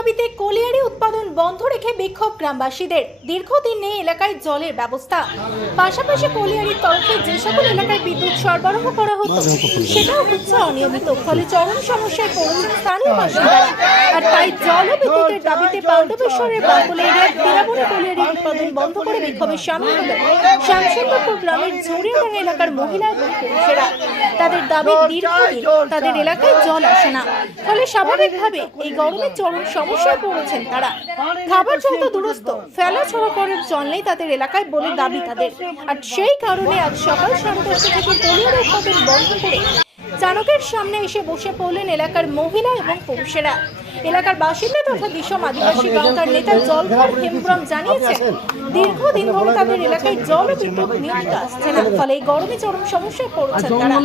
দাবিতে কলিয়ারি উৎপাদন বন্ধ রেখে বিক্ষোভ গ্রামবাসীদের। দীর্ঘদিন নেই এলাকায় জলের ব্যবস্থা। পাশাপাশি কলিয়ারির তরফে যে সকল এলাকায় বিদ্যুৎ সরবরাহ করা হতো সেটাও হচ্ছে অনিয়মিত। ফলে চরম সমস্যায় পড়েছেন স্থানীয় বাসিন্দারা। আর তাই জল ও বিদ্যুতের দাবিতে পাণ্ডবেশ্বরের বাঙ্গুল এরিয়ার কলিয়ারি উৎপাদন বন্ধ করে বিক্ষোভে সামিল হলেন। শ্যামসুন্দরপুর গ্রামের ঝুড়িয়াডাঙ্গা এলাকার মহিলা এবং পুরুষেরা। তাদের দাবি দীর্ঘদিন তাদের এলাকায় জল আসে না। ফলে স্বাভাবিকভাবে এই গরমে চরম সমস্যায় পড়েছেন তারা। খাবার জল তো দূরস্থ ফেলা ছড়া করার জল নেই তাদের এলাকায় বলে দাবি তাদের। আর সেই কারণে আজ সকাল সাড়ে দশটা থেকে পনেরো উৎপাদন বন্ধ করে চালকের সামনে এসে বসে পড়লেন এলাকার মহিলা এবং পুরুষেরা। এলাকার বাসিন্দা তথা দিশম আদিবাসী গাঁওতার নেতা জলধর হেমব্রম জানিয়েছেন দীর্ঘদিন ধরে তাদের এলাকায় জল ও বিদ্যুৎ নিয়মিত আসছে না ফলে এই গরমে চরম সমস্যায় পড়েছেন তারা।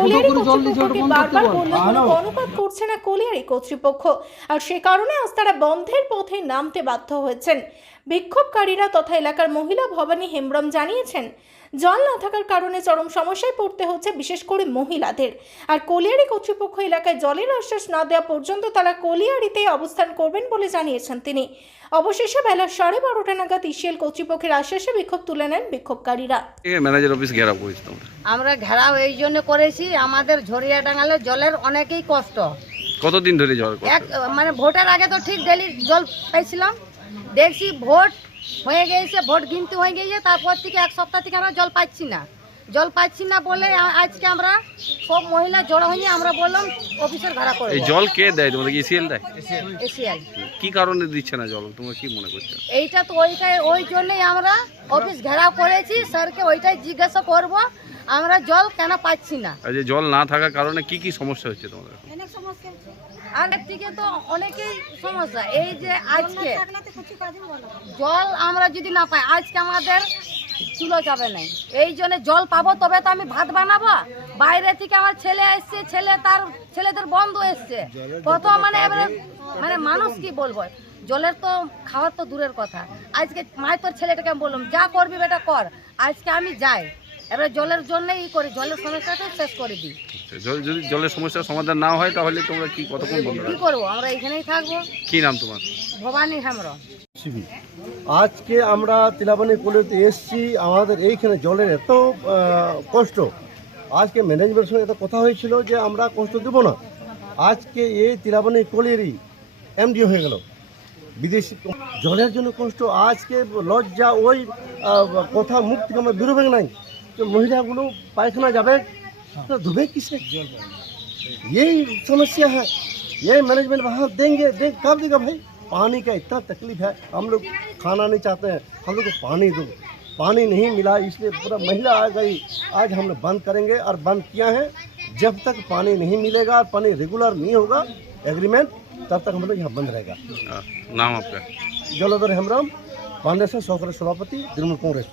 কলিয়ারি কর্তৃপক্ষকে বারবার বললেও কোনো করছে না কলিয়ারি কর্তৃপক্ষ। আর সে কারণে আজ তারা বন্ধের পথে নামতে বাধ্য হয়েছেন। বিক্ষোভকারীরা তথা এলাকার মহিলা ভবানী হেমব্রম জানিয়েছেন জল না থাকার কারণে চরম সমস্যায় পড়তে হচ্ছে বিশেষ করে মহিলাদের। আর কলিয়ারি কর্তৃপক্ষ এলাকায় জলের আশ্বাস না দেওয়া পর্যন্ত তারা কলিয়ারিতে অবস্থান করবেন বলে জানিয়েছেন তিনি। অবশেষে বেলা সাড়ে বারোটা নাগাদ ইসিএল কর্তৃপক্ষের আশ্বাসে বিক্ষোভ তুলে নেন বিক্ষোভকারীরা। ম্যানেজার অফিস ঘেরাও করেছি আমরা ঘেরাও এই জন্য করেছি আমাদের ঝরিয়া ডাঙালে জলের অনেকেই কষ্ট। কতদিন ধরে জল এক মানে ভোটের আগে তো ঠিক ডেলি জল পাইছিলাম। দেখছি ভোট হয়ে গিয়েছে ভোট গিনতে হয়ে গিয়েছে তারপর থেকে এক সপ্তাহ থেকে আমরা জল পাচ্ছি না। জল পাচ্ছি না বলে আজকে আমরা সব মহিলা জড়ো হয়ে আমরা বললাম অফিসের ভাড়া করে এই জল কে দেয়? তোমাদের ইসিএল দেয়? এসিয়াল কি কারণে দিচ্ছে না জল? তোমরা কি মনে করছ? এইটা তো ওইটাই ওই জন্যই আমরা অফিস ঘেরাও করেছি স্যারকে ওইটাই জিজ্ঞাসা করব আমরা জল কেন পাচ্ছি না? যে জল না থাকার কারণে কি কি সমস্যা হচ্ছে তোমাদের? অনেক সমস্যা আর থেকে তো অনেকেই সমস্যা এই যে আজকে জল আমরা যদি না পাই আজকে আমাদের চুলো যাবে নাই। এই জন্য জল পাবো তবে তো আমি ভাত বানাবো। বাইরে থেকে আমার ছেলে এসছে ছেলে তার ছেলেদের বন্ধ এসছে। কত মানে এবারে মানে মানুষ কি বলব? জলের তো খাওয়ার তো দূরের কথা। আজকে মাই তোর ছেলেটাকে আমি বললাম যা করবি বেটা কর। আজকে আমি যাই। এবারে জলের জন্যই ই করি জলের সমস্যাটা শেষ করে দিই। যদি জলের সমস্যার সমাধান না হয় তাহলে তোমরা কি কতক্ষণ কি করব? আমরা এখানেই থাকব। কি নাম তোমার? ভবানী হেমরম আজকে আমরা তিলাবানি কলেজে এসছি, আমাদের এইখানে জলের এত কষ্ট। আজকে ম্যানেজমেন্টের সঙ্গে এত কথা হয়েছিল যে আমরা কষ্ট দেবো না। আজকে এই তিলাবানি কলেরই এমডি হয়ে গেল। বিদেশি জলের জন্য কষ্ট, আজকে লজ্জা, ওই কথা মুখ থেকে আমরা ভেঙে নাই। তো মহিলাগুলো পায়খানা যাবে, তো ধুবে কিসে? এই সমস্যা হ্যাঁ। এই ম্যানেজমেন্ট হ্যাঁ দেঙ্গে দেখ কাপ। দেগা ভাই पानी का इतना तकलीफ़ है हम लोग खाना नहीं चाहते हैं। हम लोग को पानी दो। पानी नहीं मिला इसलिए पूरा महिला आ गई। आज हम लोग बंद करेंगे और बंद किया है। जब तक पानी नहीं मिलेगा और पानी रेगुलर नहीं होगा एग्रीमेंट तब तक हम लोग यहाँ बंद रहेगा। हाँ, नाम आपका? जलोधर हेमराम पांडे से सौकर सभापति तृणमूल कांग्रेस।